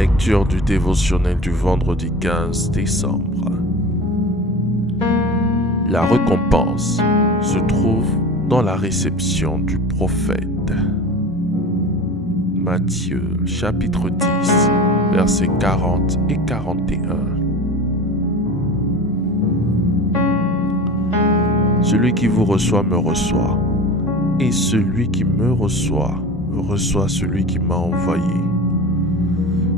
Lecture du dévotionnel du vendredi 15 décembre. La récompense se trouve dans la réception du prophète. Matthieu chapitre 10, versets 40 et 41. Celui qui vous reçoit me reçoit, et celui qui me reçoit celui qui m'a envoyé.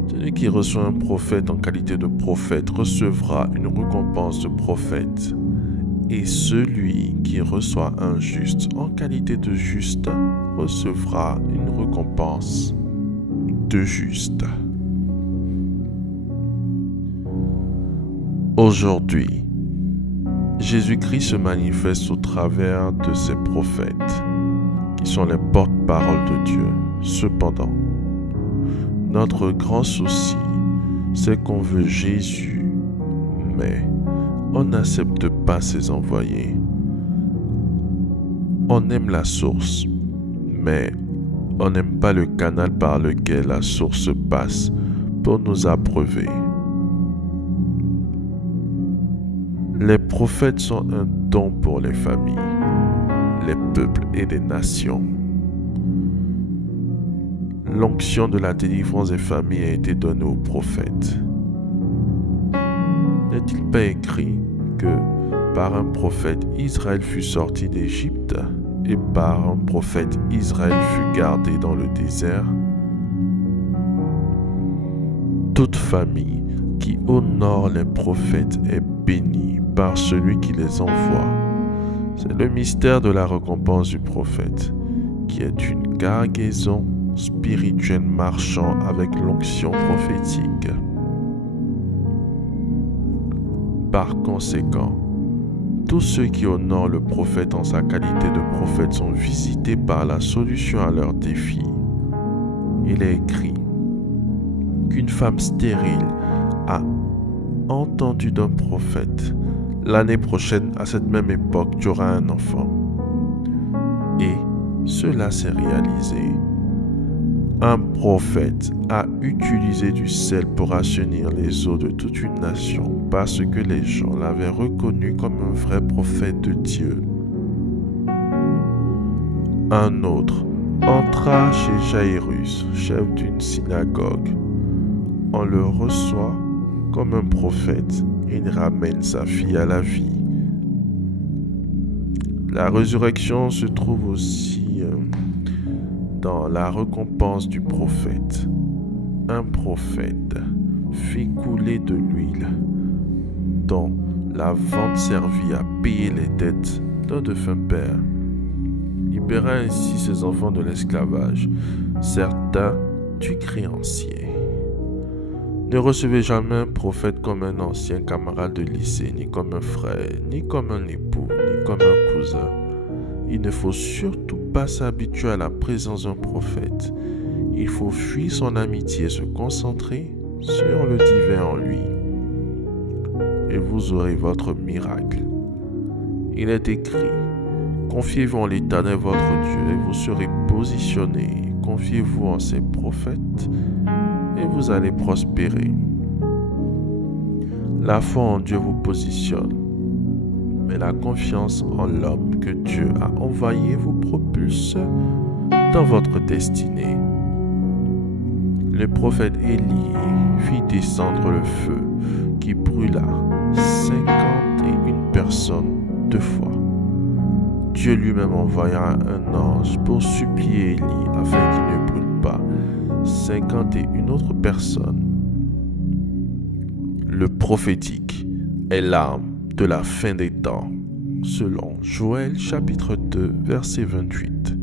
Celui qui reçoit un prophète en qualité de prophète recevra une récompense de prophète, et celui qui reçoit un juste en qualité de juste recevra une récompense de juste. Aujourd'hui, Jésus-Christ se manifeste au travers de ses prophètes, qui sont les porte-paroles de Dieu. Cependant, notre grand souci, c'est qu'on veut Jésus, mais on n'accepte pas ses envoyés. On aime la source, mais on n'aime pas le canal par lequel la source passe pour nous abreuver. Les prophètes sont un don pour les familles, les peuples et les nations. L'onction de la délivrance des familles a été donnée aux prophètes. N'est-il pas écrit que par un prophète Israël fut sorti d'Égypte et par un prophète Israël fut gardé dans le désert? Toute famille qui honore les prophètes est bénie par celui qui les envoie. C'est le mystère de la récompense du prophète, qui est une cargaison spirituelle marchant avec l'onction prophétique. Par conséquent, tous ceux qui honorent le prophète en sa qualité de prophète sont visités par la solution à leurs défis. Il est écrit qu'une femme stérile a entendu d'un prophète: l'année prochaine, à cette même époque, tu auras un enfant. Et cela s'est réalisé. Un prophète a utilisé du sel pour assainir les eaux de toute une nation parce que les gens l'avaient reconnu comme un vrai prophète de Dieu. Un autre entra chez Jairus, chef d'une synagogue. On le reçoit comme un prophète et il ramène sa fille à la vie. La résurrection se trouve aussi dans la récompense du prophète. Un prophète fit couler de l'huile dont la vente servit à payer les dettes d'un défunt père, libéra ainsi ses enfants de l'esclavage, certains du créancier. Ne recevez jamais un prophète comme un ancien camarade de lycée, ni comme un frère, ni comme un époux, ni comme un cousin. Il ne faut surtout pas s'habituer à la présence d'un prophète. Il faut fuir son amitié et se concentrer sur le divin en lui. Et vous aurez votre miracle. Il est écrit: confiez-vous en l'Éternel votre Dieu et vous serez positionné. Confiez-vous en ses prophètes et vous allez prospérer. La foi en Dieu vous positionne, mais la confiance en l'homme que Dieu a envoyé vous propulse dans votre destinée. Le prophète Élie fit descendre le feu qui brûla 51 personnes 2 fois. Dieu lui-même envoya un ange pour supplier Élie afin qu'il ne brûle pas 51 autres personnes. Le prophétique est l'arme de la fin des temps, selon Joël chapitre 2, verset 28.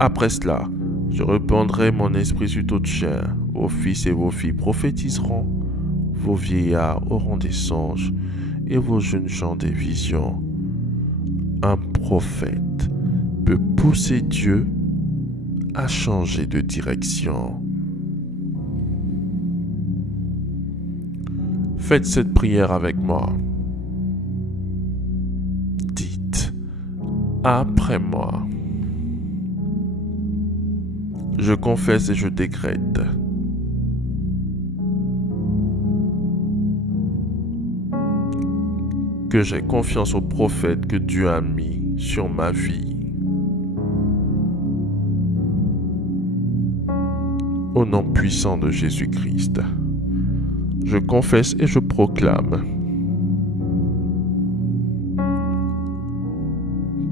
Après cela, je répandrai mon esprit sur toute chair. Vos fils et vos filles prophétiseront, vos vieillards auront des songes et vos jeunes gens des visions. Un prophète peut pousser Dieu à changer de direction. Faites cette prière avec moi. Dites après moi: je confesse et je décrète que j'ai confiance au prophète que Dieu a mis sur ma vie. Au nom puissant de Jésus-Christ, je confesse et je proclame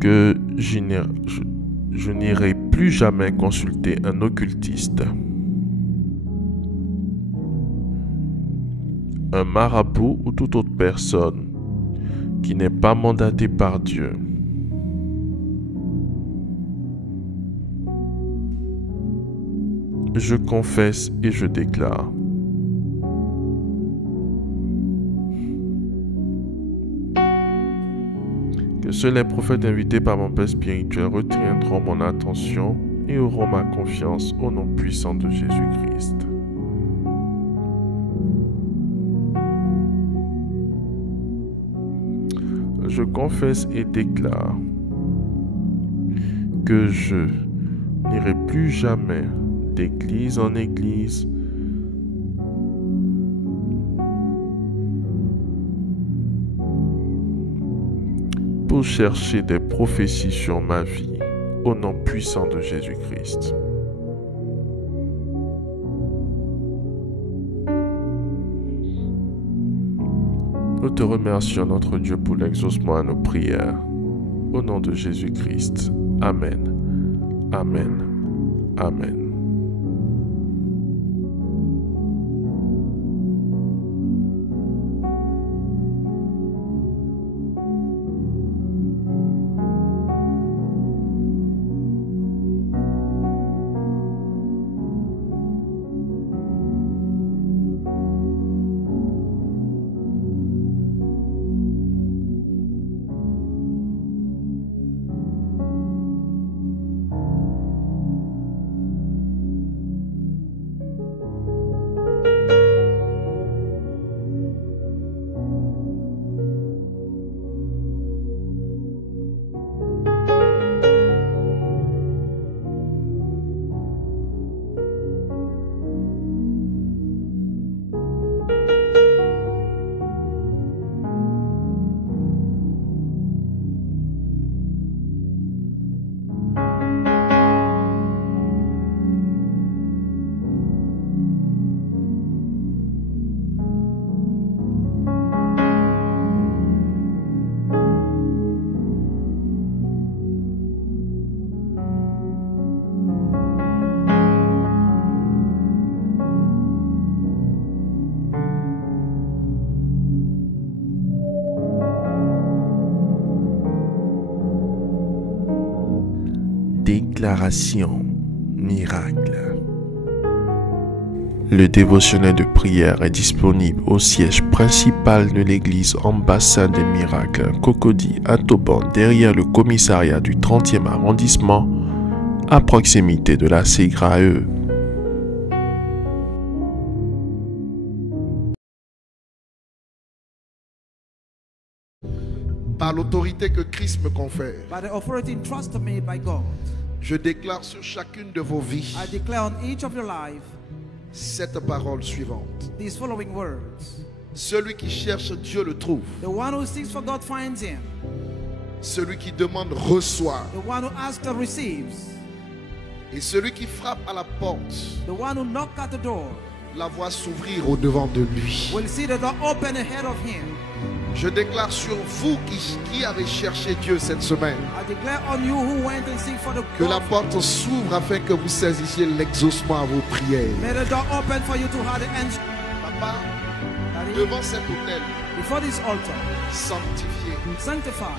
que je n'irai plus jamais consulter un occultiste, un marabout ou toute autre personne qui n'est pas mandatée par Dieu. Je confesse et je déclare que seuls les prophètes invités par mon Père spirituel retiendront mon attention et auront ma confiance au nom puissant de Jésus-Christ. Je confesse et déclare que je n'irai plus jamais d'église en église pour chercher des prophéties sur ma vie au nom puissant de Jésus-Christ. Nous te remercions, notre Dieu, pour l'exaucement à nos prières. Au nom de Jésus-Christ. Amen. Amen. Amen. Déclaration miracle. Le dévotionnel de prière est disponible au siège principal de l'église Ambassade des Miracles, Cocody à Toban, derrière le commissariat du 30e arrondissement, à proximité de la CGRAE. Par l'autorité que Christ me confère, by the authority entrusted to me by God, je déclare sur chacune de vos vies I declare on each of your life cette parole suivante. these following words. Celui qui cherche Dieu le trouve. The one who seeks for God finds him. Celui qui demande reçoit. The one who asks receives. Et celui qui frappe à la porte, The one who knocks at the door la voit s'ouvrir au devant de lui. will see the door open ahead of him. Je déclare sur vous qui avez cherché Dieu cette semaine, I declare on you who went and seek for the que la God. porte s'ouvre afin que vous saisissiez l'exaucement à vos prières. May the door open for you to have the answer. Papa, Daddy, devant cet autel, before this altar, sanctifié, sanctify,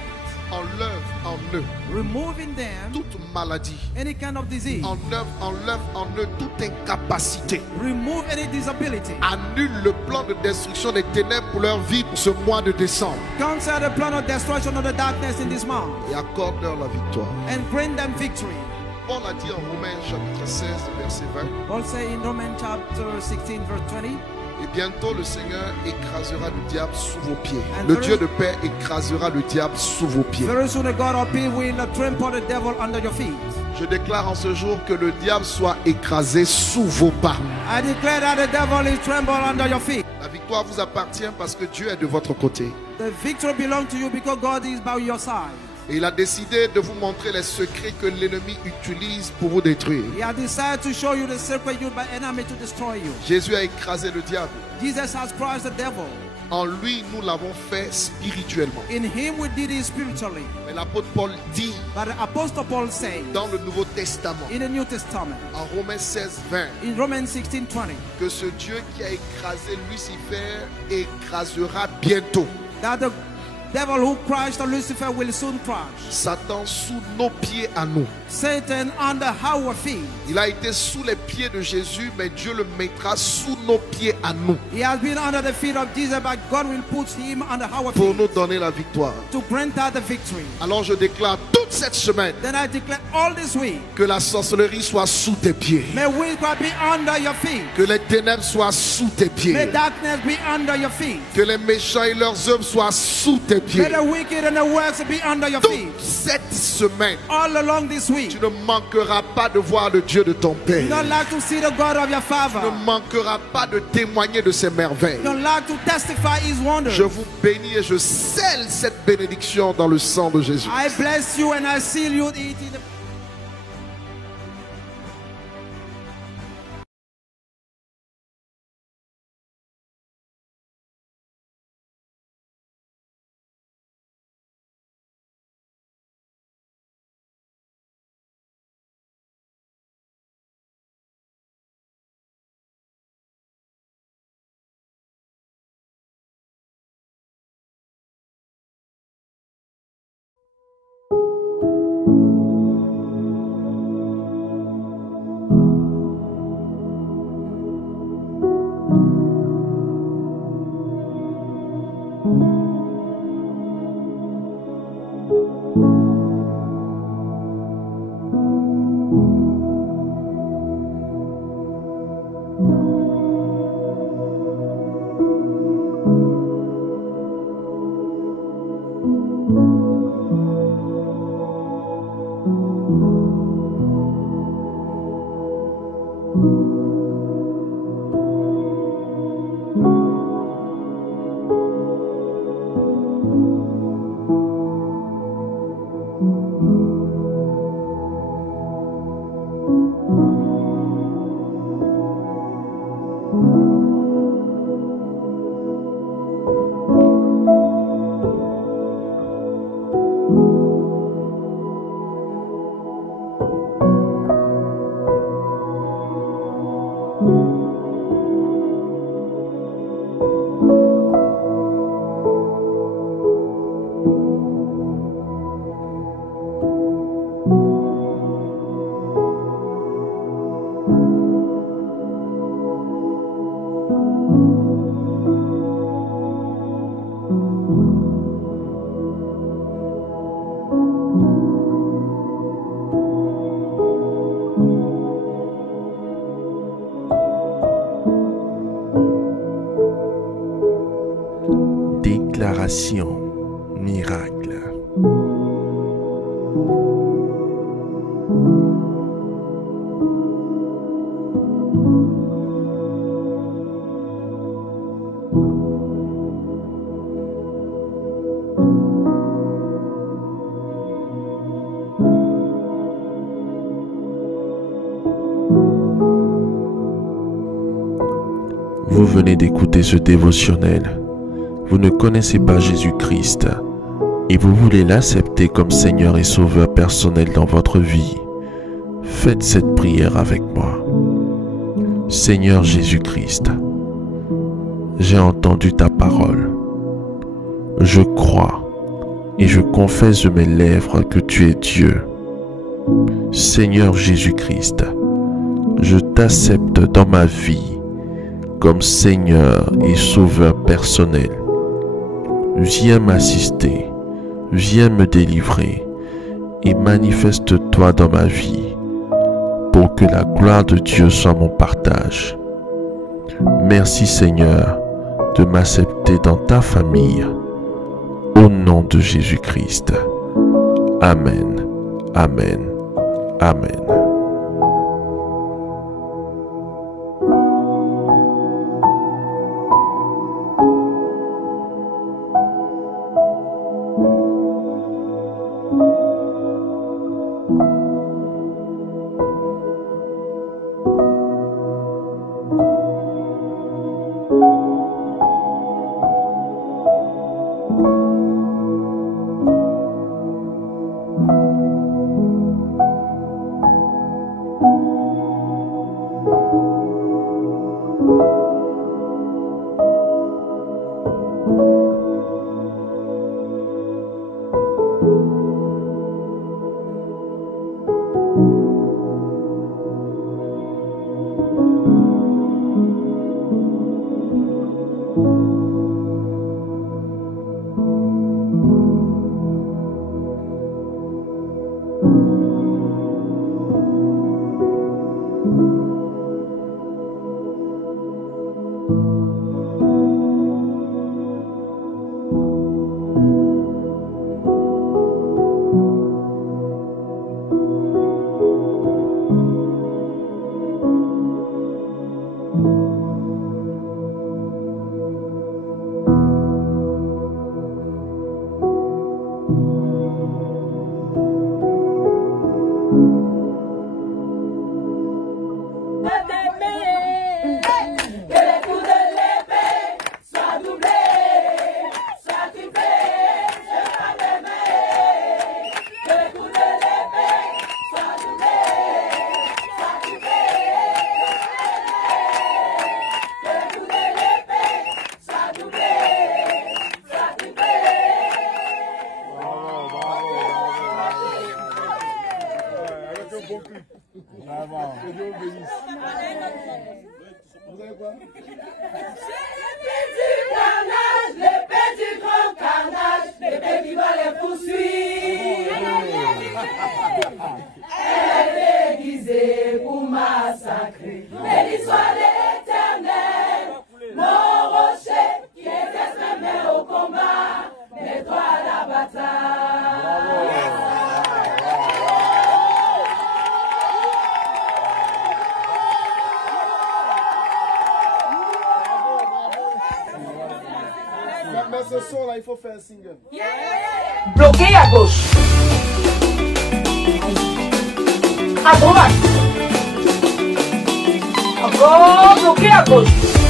enlève en eux removing them toute maladie, any kind of disease. enlève en eux toute incapacité. Remove any disability. Annule le plan de destruction des ténèbres pour leur vie pour ce mois de décembre Cancel the plan of destruction of the darkness in this month et accorde-leur la victoire. and grant them victory. Paul a dit en Romains chapitre 16 verset 20, Paul say in Romans chapter 16 verse 20, et bientôt le Seigneur écrasera le diable sous vos pieds. And Le very- Dieu de paix écrasera le diable sous vos pieds. very soon the God of peace will trample the devil under your feet. Je déclare en ce jour que le diable soit écrasé sous vos pas. I declare that the devil is trembled under your feet. La victoire vous appartient parce que Dieu est de votre côté. The victory belongs to you because God is by your side. Et il a décidé de vous montrer les secrets que l'ennemi utilise pour vous détruire. He has decided to show you the secret used by enemy to destroy you. Jésus a écrasé le diable. Jesus has crushed the devil. En lui, nous l'avons fait spirituellement. In him we did it spiritually. Mais l'apôtre Paul dit But the Apostle Paul says dans le Nouveau Testament, in the New Testament, en Romains 16, 20, in Romans 16:20, que ce Dieu qui a écrasé Lucifer écrasera bientôt that the devil who crushed Lucifer will soon crush Satan sous nos pieds à nous. Satan under our feet. Il a été sous les pieds de Jésus, mais Dieu le mettra sous nos pieds à nous He has been under the feet of Jesus, but God will put him under our pour feet nous donner la victoire. to grant us the victory. Alors je déclare toute cette semaine Then I declare all this week, que la sorcellerie soit sous tes pieds, may witchcraft be under your feet. que les ténèbres soient sous tes May pieds, darkness be under your feet. que les méchants et leurs œuvres soient sous tes May pieds. the wicked and the works be under your feet. Toute cette semaine, All along this tu week, ne manqueras pas de voir le Dieu de ton you Père. don't like to see the God of your Tu Father. ne manqueras pas de témoigner de ses merveilles. You don't like to testify His wonders. Je vous bénis et je scelle cette bénédiction dans le sang de Jésus. I bless you and I seal you. It in the Déclaration miracle. Vous venez d'écouter ce dévotionnel. Vous ne connaissez pas Jésus-Christ et vous voulez l'accepter comme Seigneur et Sauveur personnel dans votre vie. Faites cette prière avec moi. Seigneur Jésus-Christ, j'ai entendu ta parole. Je crois et je confesse de mes lèvres que tu es Dieu. Seigneur Jésus-Christ, je t'accepte dans ma vie comme Seigneur et Sauveur personnel. Viens m'assister, viens me délivrer et manifeste-toi dans ma vie pour que la gloire de Dieu soit mon partage. Merci Seigneur de m'accepter dans ta famille. Au nom de Jésus-Christ. Amen. Amen. Amen. Mais ce son là, il faut faire un single. Bloqué à gauche. À droite. Encore bloqué à gauche.